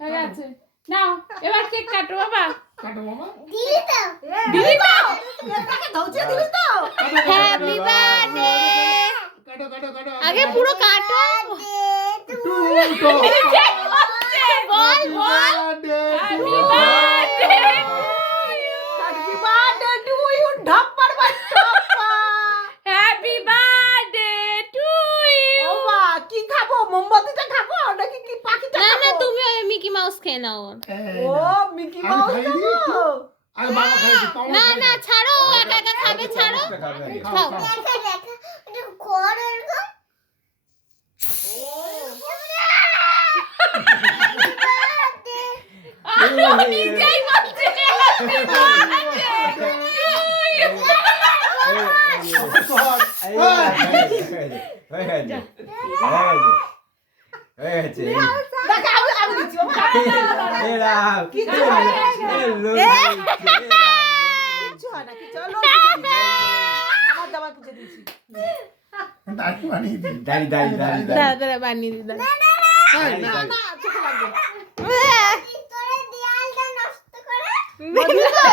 হয়ে গেছে নাও এবার কেক কাটো বাবা কাটো বাবা দিলি তো এটাকে ধৌছে দিলি তো হ্যাপি বার্থডে কাটো কাটো কাটো আগে পুরো কাটো বল বল happy birthday happy birthday to you ঢপ্পার বাচ্চা হ্যাপি বার্থডে টু ইউ ও মা কি খাবো মোমবাতিটা খাবো নাকি কি পাখিটা না খাবো না তুমি ওই মিকি মাউস খেয়ে নাও ও মিকি মাউস খাবো আরে বাবা খাইছি পাওয়া না না ছাড়ো ও একা একা খাবে ছাড়ো খাও নিজেই বলছে দেখো আমি দিচ্ছি বাবা কিছু হয় না কিছু হলো আমার জামাই পুজো দিয়েছি দাঁড়ি বানিয়ে দিই দাঁড়া দাঁড়া বানিয়ে দিই দাঁড়া না চোখে লাগবে দেয়ালটা নষ্ট করে মধুরা